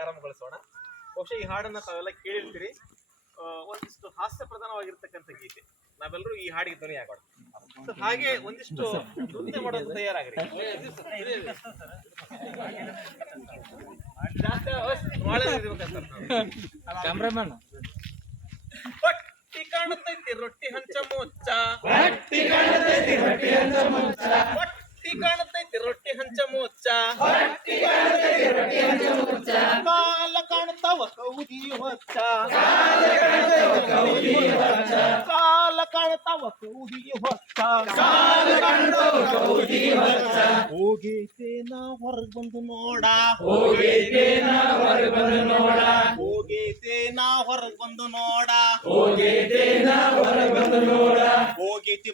ಆರಂಭಗೊಳಿಸೋಣ. ಬಹುಶಃ ಈ ಹಾಡನ್ನ ತಾವೆಲ್ಲ ಕೇಳಿರ್ತೀರಿ. ಒಂದಿಷ್ಟು ಹಾಸ್ಯ ಪ್ರಧಾನವಾಗಿರ್ತಕ್ಕಂಥ ಗೀತೆ. ನಾವೆಲ್ಲರೂ ಈ ಹಾಡಿಗೆ ಧ್ವನಿ ಆಗೋಣ ಹಾಗೆ ಒಂದಿಷ್ಟು ನೃತ್ಯ ಮಾಡೋದು ತಯಾರಾಗ್ರಿ. ಜಾಸ್ತಿ ಅವಶ್ಯ- ಭಾಳ ಕ್ಯಾಮ್ರಾಮನ್ ಹೊಟ್ಟಿ ಕಾಣತೈತಿ ರೊಟ್ಟಿ ಹಂಚ ಮುಚ್ಚ. ಹೊಟ್ಟಿ ಕಾಣತೈತಿ ರೊಟ್ಟಿ ಹಂಚ ಮುಚ್ಚ. ಹೊಟ್ಟಿ ಕಾಣತೈತಿ ರೊಟ್ಟಿ ಹಂಚ ಮುಚ್ಚ. ಕಾಲ ಕಾಣ್ತಾವ ಕೌದಿ ಹೊಚ್ಚ ಕಾಲ ಕಾಣ್ತಾವ ಕೌದಿ ಹೊಚ್ಚ ಹೋಗೈತೆ ನಾ ಹೊರಗ್ ಬಂದು ನೋಡ. ಹೋಗೈತೆ ನಾ ಹೊರಗ್ ಬಂದು ನೋಡ. ನಾ ಬಂದು ನೋಡ ನಾ ಬಂದು ನೋಡ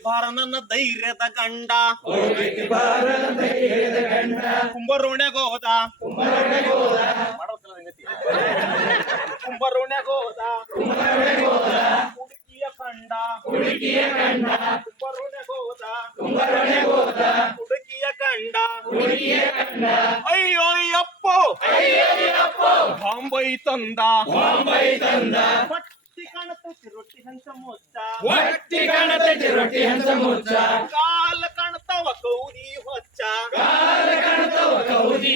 ಬಾರ ನನ್ನ ಧೈರ್ಯದ ಗಂಡ. ಬಾರ ಧೈರ್ಯದ ಗಂಡ ಕುಂಬರೋಣ್ಯಾಗ ಹೋದ ಕುಂಬರೋಣ್ಯಾಗ ಹೋದ ಕುಂಬರೋಣ್ಯಾಗ ಹೋದ ಹುಡುಗಿಯ ಕಂಡ ಹುಡುಗಿಯ ಕಂಡ ಕುಂಬರೋಣ್ಯಾಗ ಹೋದ ಕುಂಬರೋಣ್ಯಾಗ ಹೋದ ಹುಡುಗಿಯ ಕಂಡ ಹುಡುಗಿಯ ಕಂಡ ಅಯ್ಯೋ ಅಪ್ಪೋ ಅಯ್ಯೋ ಬಾಂಬೈ ತಂದ ಬಾಂಬೈ ತಂದ ಹೊಟ್ಟಿ ಕಾಣತೈತಿ ರೊಟ್ಟಿ ಹಂಚ ಮುಚ್ಚ ಹೊಟ್ಟಿ ಕಾಣತೈತಿ ರೊಟ್ಟಿ ಹಂಸ ಮುಚ್ಚ ಕಾಲ ಕಾಣ್ತಾವ ಕೌದಿ ಹೊಚ್ಚ ಕಾಲ ಕಾಣ್ತಾವ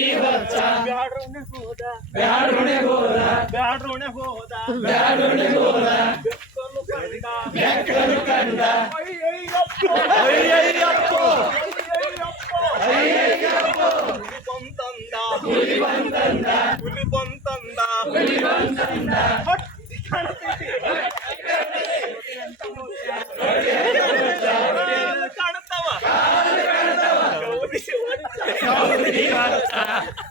ಕೌದಿ ಹೊಚ್ಚ ಬ್ಯಾಡ್ರೋಣೆ ಹೋದ ಬ್ಯಾಡುಣೆ ಹೋದ ಬ್ಯಾಡ್ರೋಣೆ ಹೋದ ಬ್ಯಾಡುಣೆ ಹೋದ ಬೆಕ್ಕಲು ಕಂಡ ಬೆಕ್ಕಲು ಕಂಡ ಅಯ್ಯಯ್ಯಪ್ಪೋ ಅಯ್ಯಯ್ಯಪ್ಪೋ ಅಯ್ಯಯ್ಯಪ್ಪೋ ಹುಲಿ ಬಂತಂದ ಹುಲಿ ಬಂತಂದ ಹುಲಿ ಬಂತಂದ ಹುಲಿ ಬಂತಂದ Viva